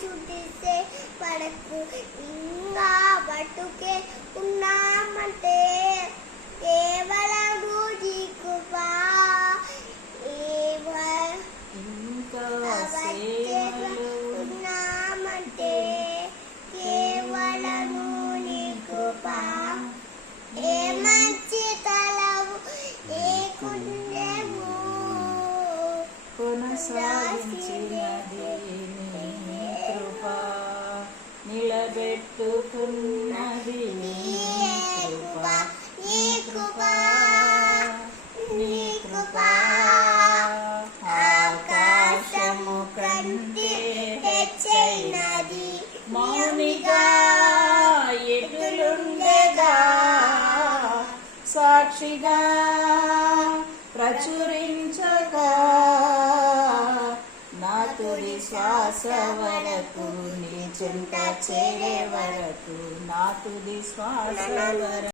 చుట్టిసే పడకు ఇంకా బతుకే ఉన్నామంటే కేవలం నీ కృప ఇంకా ఉన్నామంటే కేవలం నీ కృప ఏ మంచి తలవు ఏ పుణ్యము కొనసాగించినది నీ కృప నిలబెట్టుకున్నది నీ కృప నీ కృప నీ కృప ఆకాశము కంటే హెచ్చైనది మౌనిగా ఎదురుండగా సాక్షిగా ప్రచురించగా నా తుది శ్వాస వరకు నీ చెంత చేరే వరకు నా తుది శ్వాస వరకు